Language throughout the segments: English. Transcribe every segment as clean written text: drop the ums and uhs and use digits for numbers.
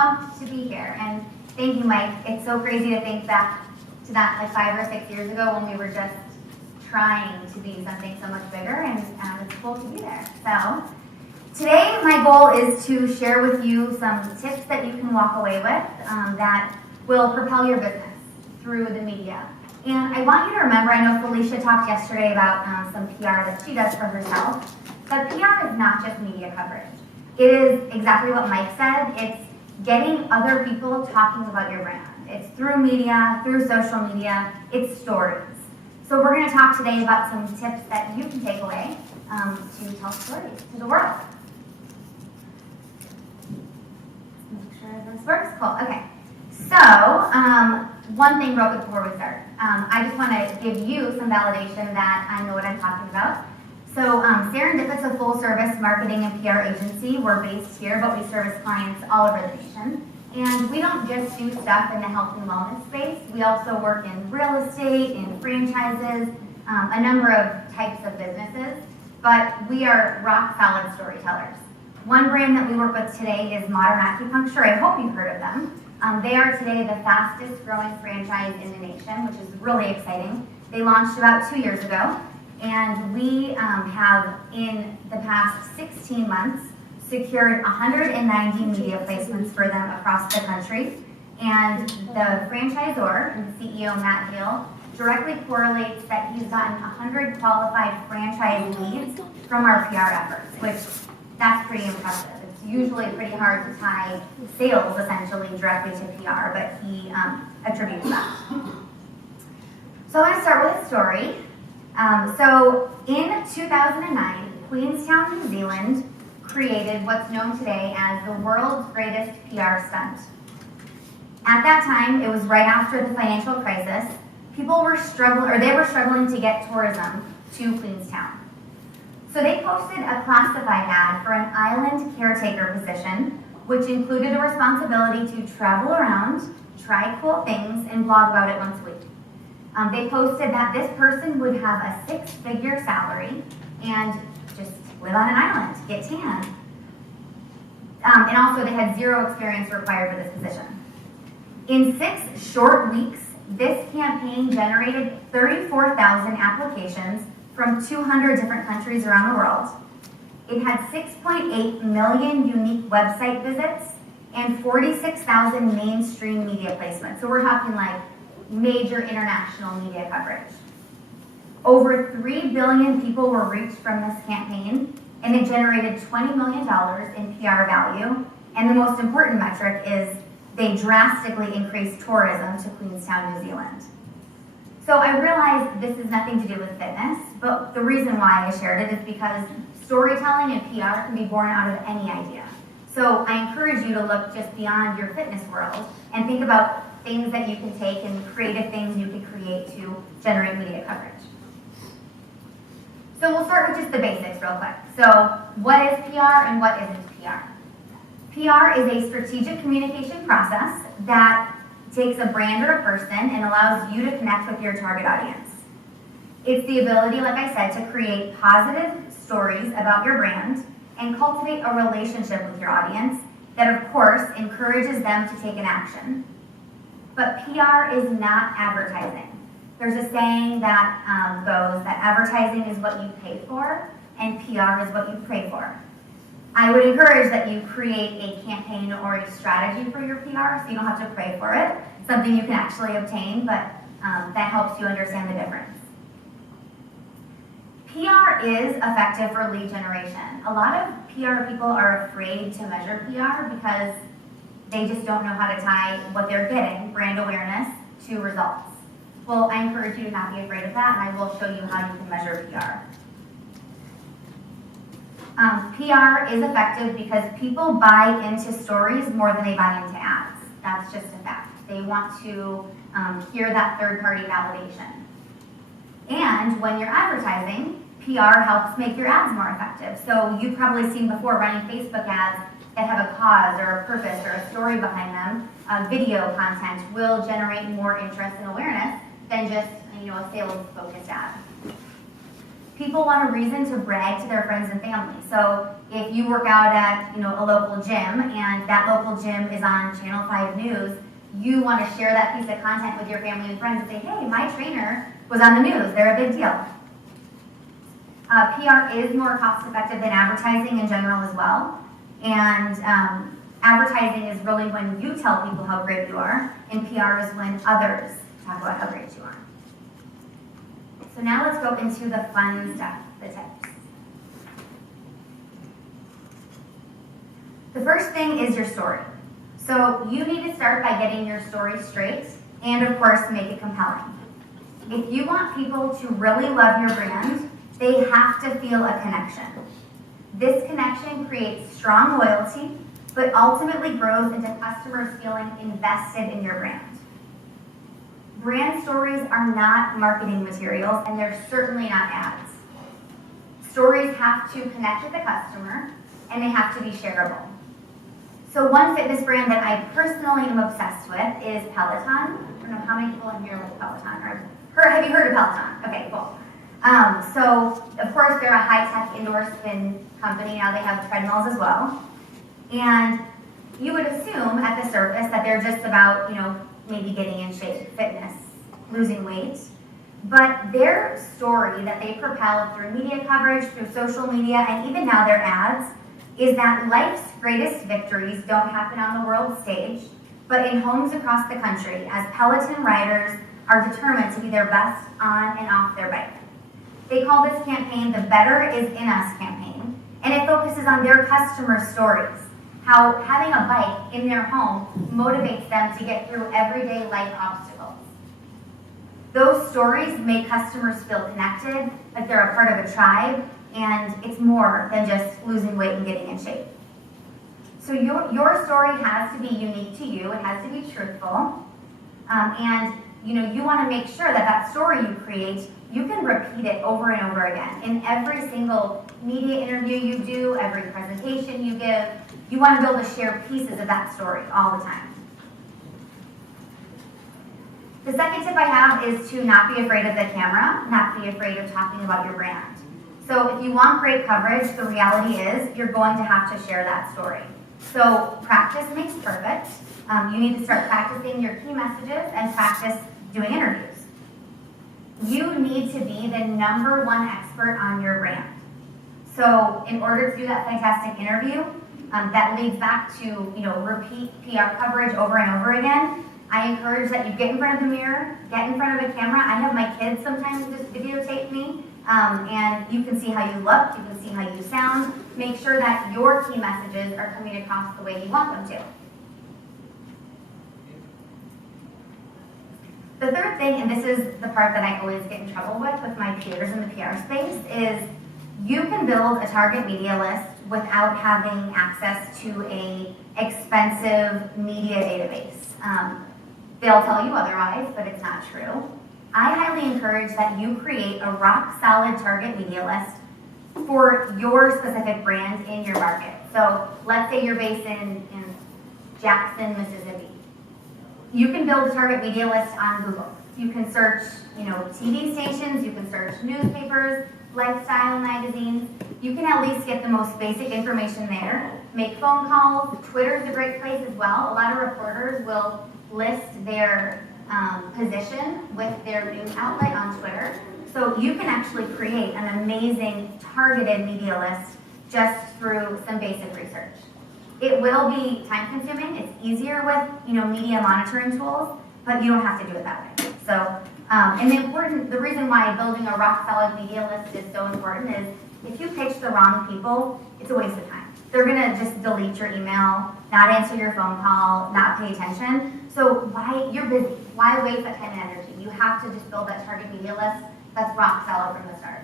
pumped to be here. And thank you, Mike. It's so crazy to think back to that like 5 or 6 years ago when we were just trying to be something so much bigger, and it's cool to be there. So today my goal is to share with you some tips that you can walk away with that will propel your business through the media. And I want you to remember, I know Felicia talked yesterday about some PR that she does for herself, but PR is not just media coverage. It is exactly what Mike said. It's getting other people talking about your brand. It's through media, through social media, it's stories. So we're going to talk today about some tips that you can take away to tell stories to the world. Make sure this works. Cool. Okay. So one thing real quick before we start. I just want to give you some validation that I know what I'm talking about. So Serendipit's a full-service marketing and PR agency. We're based here, but we service clients all over the nation. And we don't just do stuff in the health and wellness space. We also work in real estate, in franchises, a number of types of businesses. But we are rock-solid storytellers. One brand that we work with today is Modern Acupuncture. I hope you've heard of them. They are today the fastest growing franchise in the nation, which is really exciting. They launched about 2 years ago. And we have, in the past 16 months, secured 190 media placements for them across the country. And the franchisor and the CEO, Matt Hill, directly correlates that he's gotten 100 qualified franchise leads from our PR efforts, which that's pretty impressive. It's usually pretty hard to tie sales, essentially, directly to PR, but he attributes that. So I want to start with a story. So in 2009, Queenstown, New Zealand created what's known today as the world's greatest PR stunt. At that time, it was right after the financial crisis. People were struggling to get tourism to Queenstown. So they posted a classified ad for an island caretaker position, which included a responsibility to travel around, try cool things, and blog about it once a week. They posted that this person would have a 6-figure salary and just live on an island, get tan. And also they had 0 experience required for this position. In 6 short weeks, this campaign generated 34,000 applications from 200 different countries around the world. It had 6.8 million unique website visits and 46,000 mainstream media placements. So we're talking like major international media coverage. Over 3 billion people were reached from this campaign, and it generated $20 million in PR value. And the most important metric is they drastically increased tourism to Queenstown, New Zealand. So I realize this is nothing to do with fitness, but the reason why I shared it is because storytelling and PR can be born out of any idea. So I encourage you to look just beyond your fitness world and think about things that you can take and creative things you can create to generate media coverage. So we'll start with just the basics real quick. So what is PR and what isn't PR? PR is a strategic communication process that takes a brand or a person and allows you to connect with your target audience. It's the ability, like I said, to create positive stories about your brand and cultivate a relationship with your audience that, of course, encourages them to take an action. But PR is not advertising. There's a saying that goes that advertising is what you pay for and PR is what you pray for. I would encourage that you create a campaign or a strategy for your PR so you don't have to pray for it, something you can actually obtain, but that helps you understand the difference. PR is effective for lead generation. A lot of PR people are afraid to measure PR because they just don't know how to tie what they're getting, brand awareness, to results. Well, I encourage you to not be afraid of that, and I will show you how you can measure PR. PR is effective because people buy into stories more than they buy into ads. That's just a fact. They want to hear that third-party validation. And when you're advertising, PR helps make your ads more effective. So you've probably seen before running Facebook ads that have a cause or a purpose or a story behind them. Video content will generate more interest and awareness than just a sales-focused ad. People want a reason to brag to their friends and family. So if you work out at a local gym and that local gym is on Channel 5 News, you want to share that piece of content with your family and friends and say, hey, my trainer was on the news. They're a big deal. PR is more cost effective than advertising in general as well. And advertising is really when you tell people how great you are, and PR is when others talk about how great you are. So now let's go into the fun stuff, the tips. The first thing is your story. So you need to start by getting your story straight and, of course, make it compelling. If you want people to really love your brand, they have to feel a connection. This connection creates strong loyalty, but ultimately grows into customers feeling invested in your brand. Brand stories are not marketing materials, and they're certainly not ads. Stories have to connect with the customer, and they have to be shareable. So one fitness brand that I personally am obsessed with is Peloton. I don't know how many people in here like Peloton. Have you heard of Peloton? Okay, cool. So of course they're a high-tech indoor spin company. Now they have treadmills as well. And you would assume at the surface that they're just about, maybe getting in shape, fitness, losing weight. But their story that they propel through media coverage, through social media, and even now their ads, is that life's greatest victories don't happen on the world stage, but in homes across the country as Peloton riders are determined to be their best on and off their bike. They call this campaign the Better Is In Us campaign, and it focuses on their customer stories, how having a bike in their home motivates them to get through everyday life obstacles. Those stories make customers feel connected, like they're a part of a tribe, and it's more than just losing weight and getting in shape. So your story has to be unique to you, it has to be truthful, and you want to make sure that that story you create, you can repeat it over and over again. In every single media interview you do, every presentation you give, you want to be able to share pieces of that story all the time. The second tip I have is to not be afraid of the camera, not be afraid of talking about your brand. So if you want great coverage, the reality is you're going to have to share that story. So practice makes perfect. You need to start practicing your key messages and practice doing interviews. You need to be the #1 expert on your brand. So in order to do that fantastic interview, that leads back to repeat PR coverage over and over again. I encourage that you get in front of the mirror, get in front of a camera. I have my kids sometimes just videotape me, and you can see how you look, you can see how you sound. Make sure that your key messages are coming across the way you want them to. The third thing, and this is the part that I always get in trouble with my peers in the PR space, is you can build a target media list without having access to a expensive media database. They'll tell you otherwise, but it's not true. I highly encourage that you create a rock-solid target media list for your specific brand in your market. So let's say you're based in Jackson, Mississippi. You can build a target media list on Google. You can search, TV stations, you can search newspapers, lifestyle magazines. You can at least get the most basic information there. Make phone calls. Twitter is a great place as well. A lot of reporters will list their position with their news outlet on Twitter. So you can actually create an amazing targeted media list just through some basic research. It will be time consuming. It's easier with media monitoring tools, but you don't have to do it that way. So, and the reason why building a rock solid media list is so important is if you pitch the wrong people, it's a waste of time. They're gonna just delete your email, not answer your phone call, not pay attention. So you're busy. Why waste that time and energy? You have to just build that target media list that's rock solid from the start.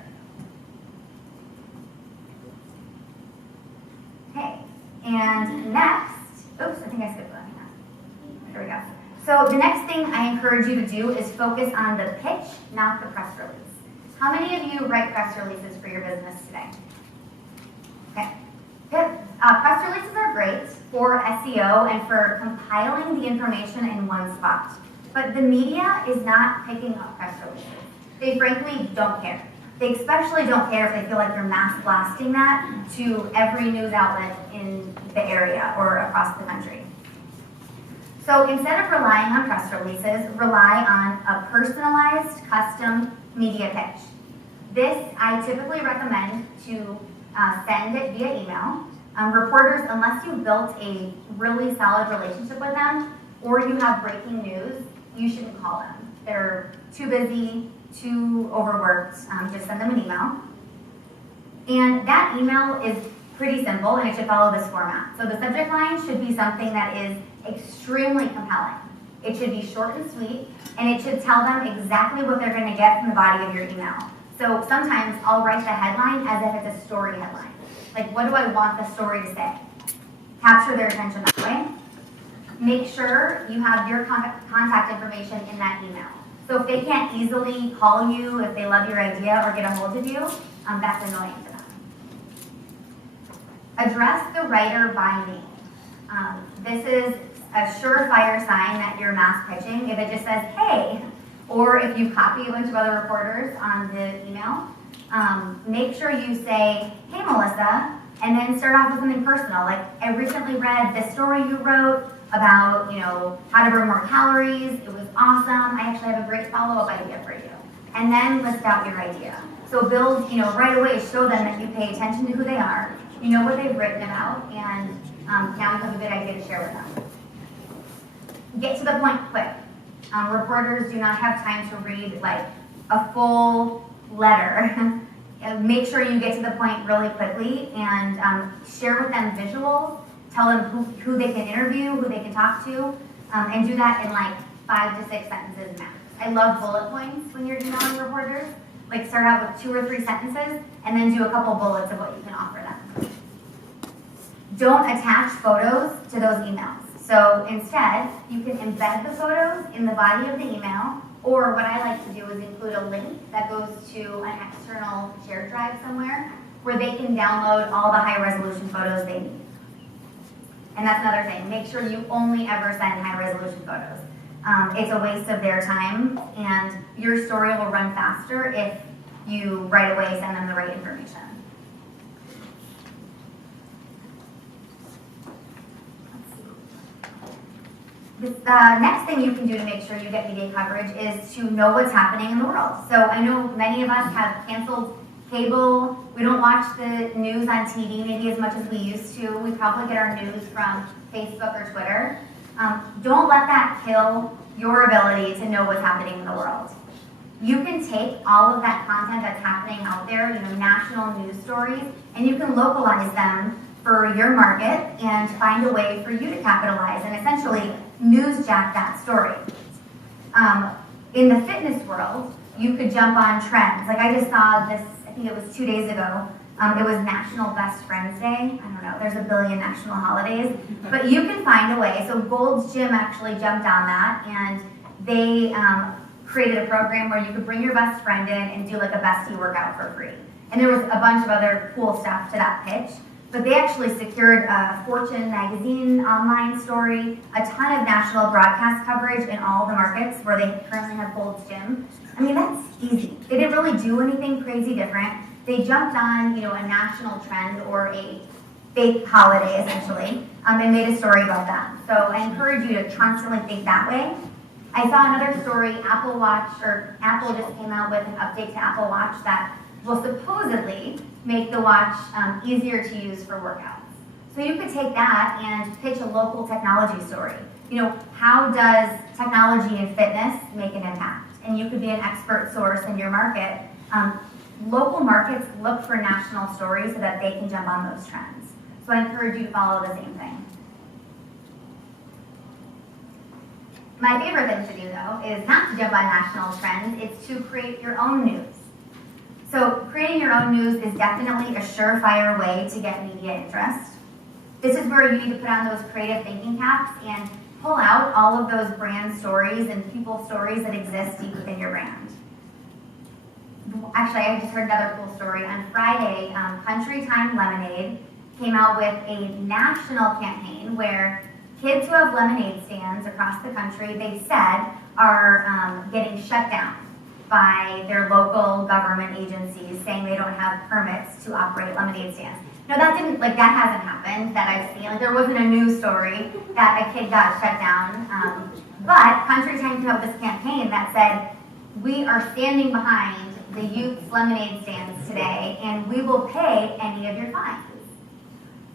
Okay. And next, oops, I think I skipped one. There we go. So the next thing I encourage you to do is focus on the pitch, not the press release. How many of you write press releases for your business today? Okay. Good. Press releases are great for SEO and for compiling the information in one spot. But the media is not picking up press releases. They frankly don't care. They especially don't care if they feel like you're mass blasting that to every news outlet in the area or across the country. So instead of relying on press releases, rely on a personalized custom media pitch. This I typically recommend to send it via email. Reporters, unless you've built a really solid relationship with them or you have breaking news, you shouldn't call them. They're too busy, too overworked. Just send them an email. And that email is pretty simple and it should follow this format. So the subject line should be something that is extremely compelling. It should be short and sweet, and it should tell them exactly what they're going to get from the body of your email. So sometimes I'll write the headline as if it's a story headline. Like, what do I want the story to say? Capture their attention that way. Make sure you have your contact information in that email. So if they can't easily call you, if they love your idea or get a hold of you, that's annoying to them. Address the writer by name. This is a surefire sign that you're mass pitching. If it just says, hey, or if you copy a bunch of other reporters on the email, make sure you say, hey, Melissa, and then start off with something personal. Like, I recently read this story you wrote about, how to burn more calories. It was awesome. I actually have a great follow-up idea for you. And then list out your idea. So build, right away, show them that you pay attention to who they are, you know what they've written about, and now you have a good idea to share with them. Get to the point quick. Reporters do not have time to read like a full letter. Make sure you get to the point really quickly and share with them visuals. Tell them who they can interview, who they can talk to, and do that in like 5 to 6 sentences max. I love bullet points when you're emailing reporters. Like, start out with 2 or 3 sentences and then do a couple bullets of what you can offer them. Don't attach photos to those emails. So instead, you can embed the photos in the body of the email, or what I like to do is include a link that goes to an external shared drive somewhere where they can download all the high-resolution photos they need. And that's another thing. Make sure you only ever send high-resolution photos. It's a waste of their time, and your story will run faster if you right away send them the right information. The next thing you can do to make sure you get media coverage is to know what's happening in the world. So I know many of us have canceled cable. We don't watch the news on TV maybe as much as we used to. We probably get our news from Facebook or Twitter. Don't let that kill your ability to know what's happening in the world. You can take all of that content that's happening out there, national news stories, and you can localize them for your market and find a way for you to capitalize and essentially newsjack that story. In the fitness world, you could jump on trends. Like, I just saw this, I think it was 2 days ago. It was National Best Friends Day. I don't know, there's a billion national holidays. But you can find a way. So Gold's Gym actually jumped on that, and they created a program where you could bring your best friend in and do like a bestie workout for free. And there was a bunch of other cool stuff to that pitch. But they actually secured a Fortune magazine online story, a ton of national broadcast coverage in all the markets where they currently have Gold's Gym. I mean, that's easy. They didn't really do anything crazy different. They jumped on, a national trend or a fake holiday, essentially, and made a story about that. So I encourage you to constantly think that way. I saw another story, Apple just came out with an update to Apple Watch that will supposedly make the watch easier to use for workouts. So you could take that and pitch a local technology story. How does technology and fitness make an impact? And you could be an expert source in your market. Local markets look for national stories so that they can jump on those trends. So I encourage you to follow the same thing. My favorite thing to do, though, is not to jump on national trends, it's to create your own news. So creating your own news is definitely a surefire way to get media interest. This is where you need to put on those creative thinking caps and pull out all of those brand stories and people stories that exist deep within your brand. Actually, I just heard another cool story. On Friday, Country Time Lemonade came out with a national campaign where kids who have lemonade stands across the country, they said, are getting shut down. by their local government agencies saying they don't have permits to operate lemonade stands. No, that hasn't happened that I've seen. Like, there wasn't a news story that a kid got shut down. But Country Time came up with this campaign that said, we are standing behind the youth's lemonade stands today, and we will pay any of your fines.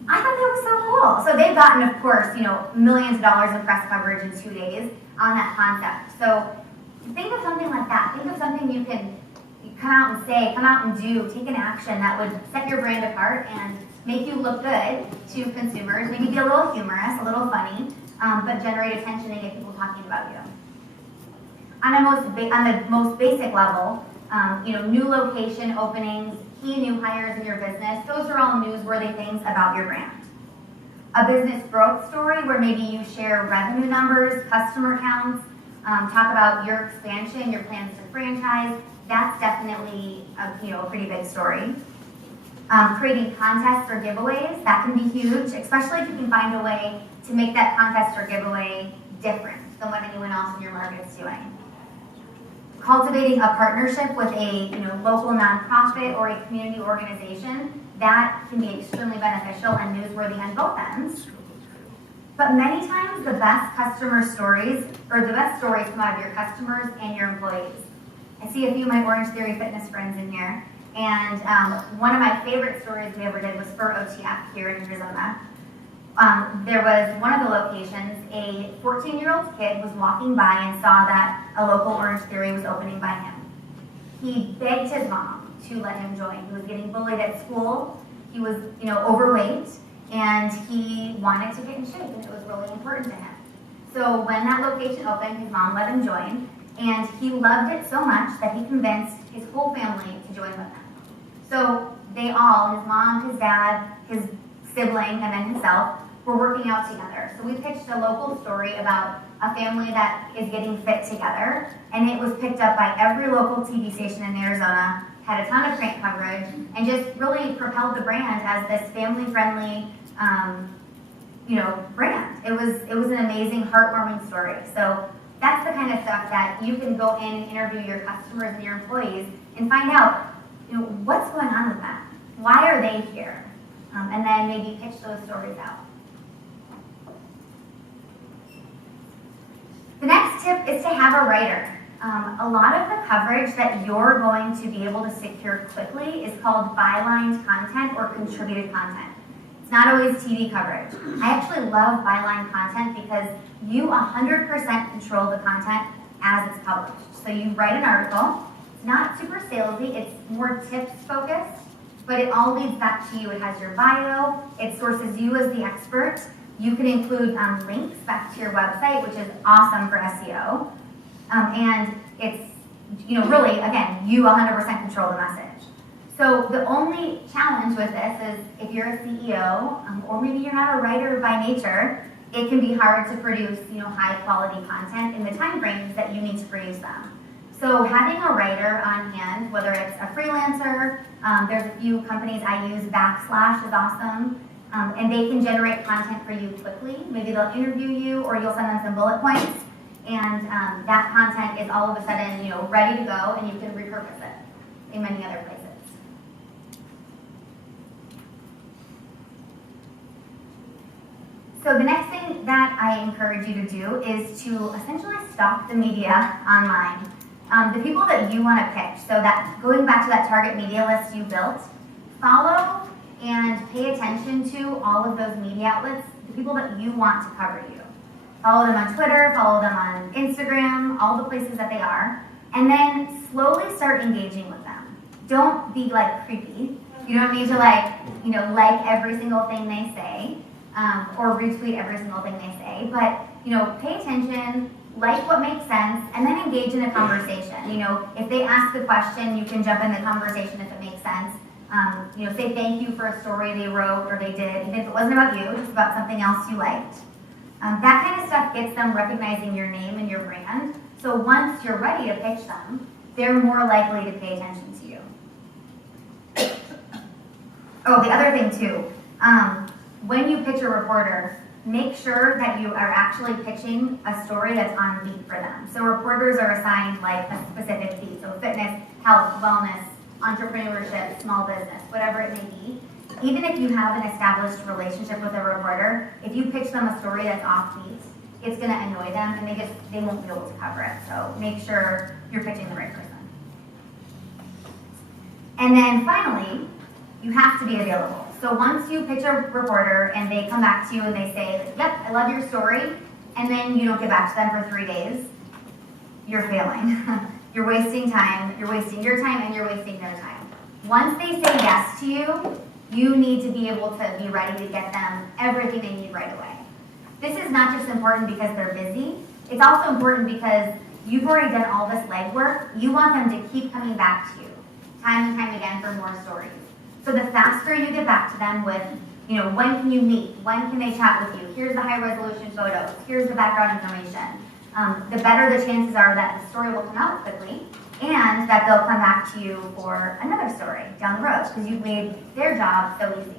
I thought that was so cool. So they've gotten, of course, millions of dollars of press coverage in 2 days on that concept. So think of something like that. Think of something you can come out and say, come out and do, take an action that would set your brand apart and make you look good to consumers, maybe be a little humorous, a little funny, but generate attention and get people talking about you. On the most basic level, new location openings, key new hires in your business, those are all newsworthy things about your brand. A business growth story where maybe you share revenue numbers, customer counts, talk about your expansion, your plans to franchise, that's definitely a pretty big story. Creating contests or giveaways, that can be huge, especially if you can find a way to make that contest or giveaway different than what anyone else in your market is doing. Cultivating a partnership with a local nonprofit or a community organization, that can be extremely beneficial and newsworthy on both ends. But many times the best customer stories, or the best stories, come out of your customers and your employees. I see a few of my Orange Theory fitness friends in here, and one of my favorite stories we ever did was for OTF here in Arizona. There was one of the locations, a 14-year-old kid was walking by and saw that a local Orange Theory was opening by him. He begged his mom to let him join. He was getting bullied at school. He was, overweight, and he wanted to get in shape, and it was really important to him. So when that location opened, his mom let him join, and he loved it so much that he convinced his whole family to join with him. So they all, his mom, his dad, his sibling, and then himself, were working out together. So we pitched a local story about a family that is getting fit together, and it was picked up by every local TV station in Arizona, had a ton of print coverage, and just really propelled the brand as this family-friendly, brand. It was an amazing, heartwarming story. So that's the kind of stuff that you can go in and interview your customers and your employees and find out, what's going on with them? Why are they here? And then maybe pitch those stories out. The next tip is to have a writer. A lot of the coverage that you're going to be able to secure quickly is called bylined content or contributed content. It's not always TV coverage. I actually love byline content because you 100% control the content as it's published. So you write an article. It's not super salesy. It's more tips focused, but it all leads back to you. It has your bio. It sources you as the expert. You can include links back to your website, which is awesome for SEO. And it's, really, again, you 100% control the message. So the only challenge with this is if you're a CEO, or maybe you're not a writer by nature, it can be hard to produce, high quality content in the time frames that you need to produce them. So having a writer on hand, whether it's a freelancer, there's a few companies I use, Backslash is awesome, and they can generate content for you quickly. Maybe they'll interview you, or you'll send them some bullet points, and that content is all of a sudden, ready to go, and you can repurpose it in many other places. So the next thing that I encourage you to do is to essentially stalk the media online. The people that you want to pitch, so that going back to that target media list you built, follow and pay attention to all of those media outlets, the people that you want to cover you. Follow them on Twitter, follow them on Instagram, all the places that they are, and then slowly start engaging with them. Don't be creepy. You don't need to like every single thing they say, or retweet every single thing they say, but pay attention, like what makes sense, and then engage in a conversation. If they ask the question, you can jump in the conversation if it makes sense. Say thank you for a story they wrote or they did, even if it wasn't about you, just about something else you liked. That kind of stuff gets them recognizing your name and your brand. So once you're ready to pitch them, they're more likely to pay attention to you. Oh, the other thing too, when you pitch a reporter, make sure that you are actually pitching a story that's on beat for them. So reporters are assigned like a specific beat, so fitness, health, wellness, entrepreneurship, small business, whatever it may be. Even if you have an established relationship with a reporter, if you pitch them a story that's offbeat, it's going to annoy them and they won't be able to cover it. So make sure you're pitching the right person. And then finally, you have to be available. So once you pitch a reporter and they come back to you and they say, yep, I love your story, and then you don't get back to them for 3 days, you're failing. You're wasting time, you're wasting your time, and you're wasting their time. Once they say yes to you, you need to be able to be ready to get them everything they need right away. This is not just important because they're busy, it's also important because you've already done all this legwork. You want them to keep coming back to you, time and time again, for more stories. So the faster you get back to them with, when can you meet? When can they chat with you? Here's the high resolution photos. Here's the background information. The better the chances are that the story will come out quickly and that they'll come back to you for another story down the road because you've made their job so easy.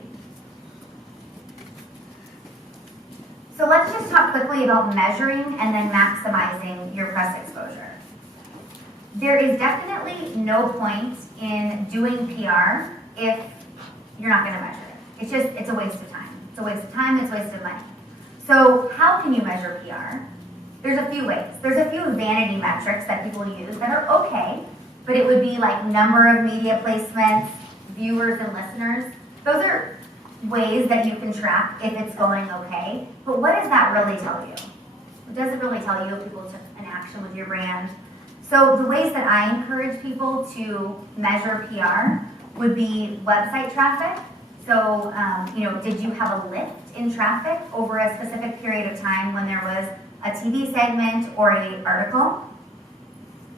So let's just talk quickly about measuring and then maximizing your press exposure. There is definitely no point in doing PR if you're not going to measure it. It's a waste of time. It's a waste of time, it's a waste of money. So how can you measure PR? There's a few ways. There's a few vanity metrics that people use that are okay, but it would be like number of media placements, viewers and listeners. Those are ways that you can track if it's going okay, but what does that really tell you? It doesn't really tell you if people took an action with your brand. So the ways that I encourage people to measure PR would be website traffic. So, did you have a lift in traffic over a specific period of time when there was a TV segment or an article?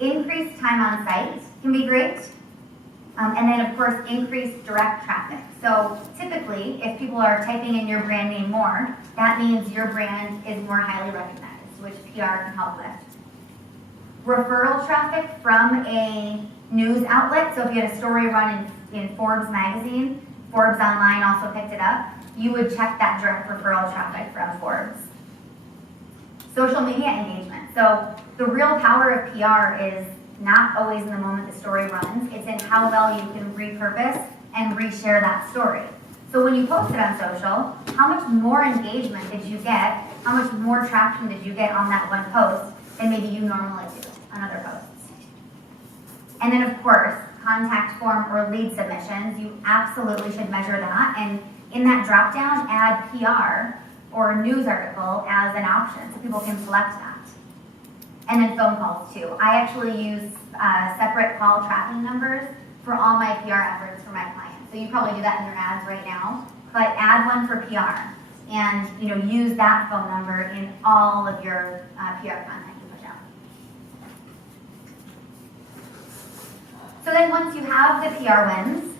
Increased time on site can be great. And then, of course, increased direct traffic. So typically, if people are typing in your brand name more, that means your brand is more highly recognized, which PR can help with. Referral traffic from a news outlet. So if you had a story run in Forbes magazine, Forbes Online also picked it up, you would check that direct referral traffic from Forbes. Social media engagement. So the real power of PR is not always in the moment the story runs, it's in how well you can repurpose and reshare that story. So when you post it on social, how much more engagement did you get, how much more traction did you get on that one post than maybe you normally do on other posts? And then of course, contact form or lead submissions, you absolutely should measure that, and in that drop down, add PR or news article as an option so people can select that. And then phone calls too. I actually use separate call tracking numbers for all my PR efforts for my clients. So you probably do that in your ads right now, but add one for PR and use that phone number in all of your PR content you push out. So then once you have the PR wins,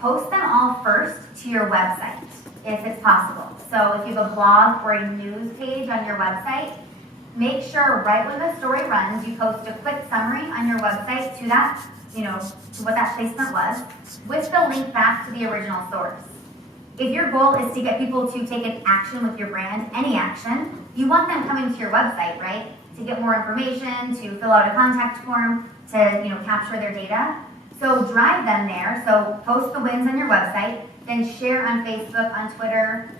post them all first to your website if it's possible. So if you have a blog or a news page on your website, make sure right when the story runs, you post a quick summary on your website to that, to what that placement was, with the link back to the original source. If your goal is to get people to take an action with your brand, any action, you want them coming to your website, right? To get more information, to fill out a contact form, to capture their data. So drive them there. So post the wins on your website, then share on Facebook, on Twitter,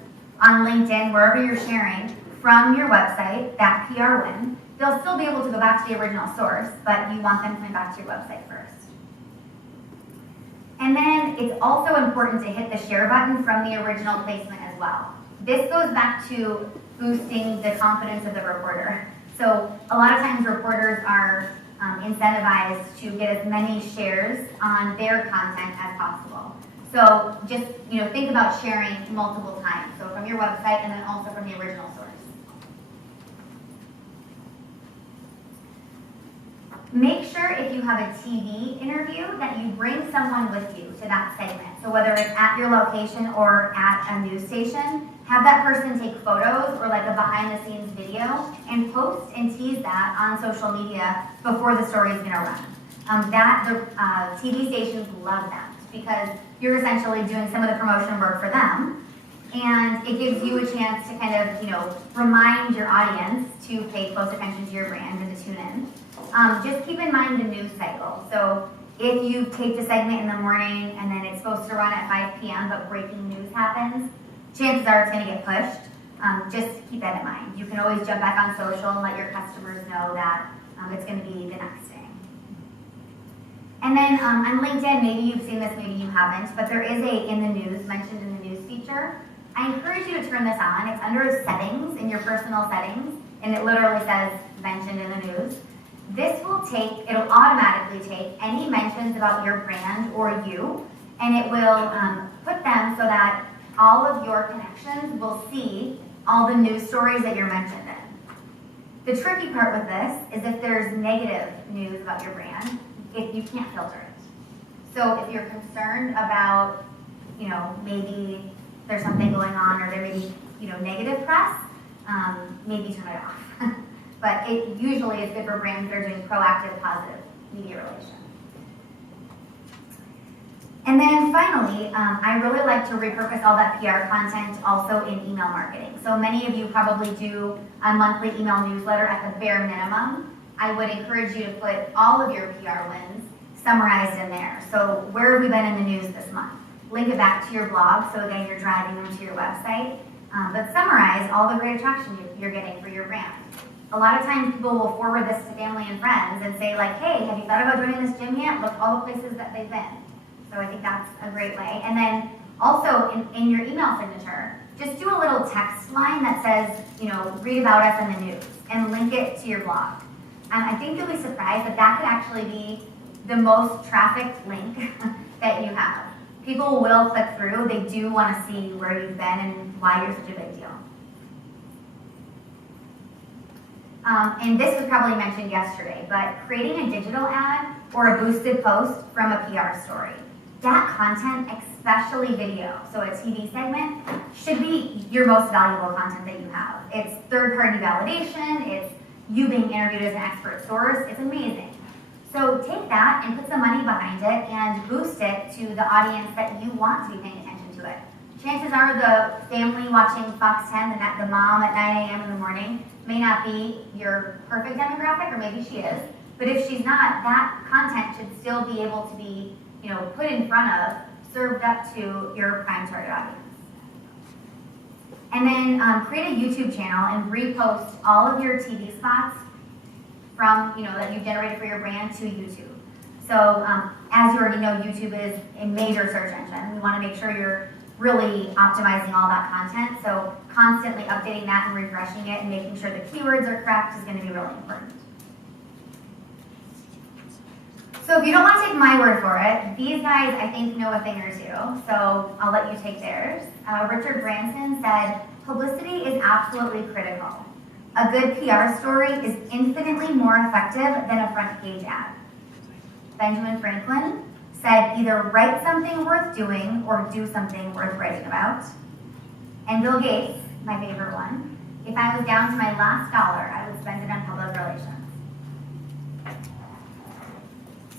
on LinkedIn, wherever you're sharing from your website, that PR win. They'll still be able to go back to the original source, but you want them coming back to your website first. And then it's also important to hit the share button from the original placement as well. This goes back to boosting the confidence of the reporter. So a lot of times reporters are incentivized to get as many shares on their content as possible. So just think about sharing multiple times. So from your website and then also from the original source. Make sure if you have a TV interview that you bring someone with you to that segment. So whether it's at your location or at a news station, have that person take photos or like a behind the scenes video and post and tease that on social media before the story is gonna run. TV stations love that because you're essentially doing some of the promotion work for them. And it gives you a chance to kind of, remind your audience to pay close attention to your brand and to tune in. Just keep in mind the news cycle. So if you taped a segment in the morning and then it's supposed to run at 5 p.m. but breaking news happens, chances are it's going to get pushed. Just keep that in mind. You can always jump back on social and let your customers know that it's going to be the next day. And then on LinkedIn, maybe you've seen this, maybe you haven't, but there is a in the news, mentioned in the news feature. I encourage you to turn this on. It's under settings, in your personal settings, and it literally says mentioned in the news. It'll automatically take any mentions about your brand or you, and it will put them so that all of your connections will see all the news stories that you're mentioned in. The tricky part with this is if there's negative news about your brand, if you can't filter it. So if you're concerned about, maybe there's something going on or there may be, negative press, maybe turn it off. But it usually is good for brands that are doing proactive, positive media relations. And then finally, I really like to repurpose all that PR content also in email marketing. So many of you probably do a monthly email newsletter at the bare minimum. I would encourage you to put all of your PR wins summarized in there. So where have we been in the news this month? Link it back to your blog, so again, you're driving them to your website. But summarize all the great attraction you're getting for your brand. A lot of times people will forward this to family and friends and say like, hey, have you thought about joining this gym yet? Look all the places that they've been. So I think that's a great way. And then also in your email signature, just do a little text line that says, read about us in the news and link it to your blog. I think you'll be surprised that that could actually be the most trafficked link that you have. People will click through. They do want to see where you've been and why you're such a big deal. And this was probably mentioned yesterday, but creating a digital ad or a boosted post from a PR story. That content, especially video, so a TV segment, should be your most valuable content that you have. It's third-party validation, it's you being interviewed as an expert source, it's amazing. So take that and put some money behind it and boost it to the audience that you want to be paying attention to it. Chances are the family watching Fox 10, the mom at 9 a.m. in the morning, may not be your perfect demographic, or maybe she is, but if she's not, that content should still be able to be put in front of, served up to your prime target audience. And then create a YouTube channel and repost all of your TV spots from, that you generated for your brand to YouTube. So as you already know, YouTube is a major search engine. We want to make sure you're really optimizing all that content. So constantly updating that and refreshing it and making sure the keywords are correct is going to be really important. So if you don't want to take my word for it, these guys I think know a thing or two, so I'll let you take theirs. Richard Branson said, publicity is absolutely critical. A good PR story is infinitely more effective than a front page ad. Benjamin Franklin said, either write something worth doing or do something worth writing about. And Bill Gates, my favorite one, if I was down to my last dollar, I would spend it on public relations.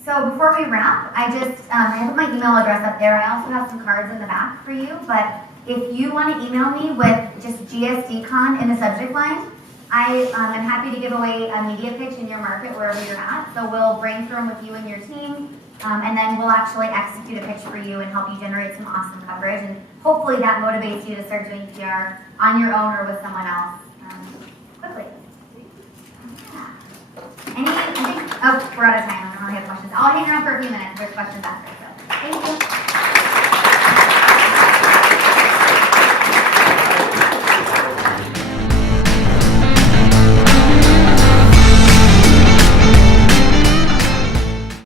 So before we wrap, I put my email address up there. I also have some cards in the back for you, but if you want to email me with just GSDCon in the subject line, I am happy to give away a media pitch in your market wherever you're at. So we'll brainstorm with you and your team, and then we'll actually execute a pitch for you and help you generate some awesome coverage. And hopefully that motivates you to start doing PR on your own or with someone else quickly. I think, we're out of time. I don't really have questions. I'll hang around for a few minutes if there's questions after. So, thank you.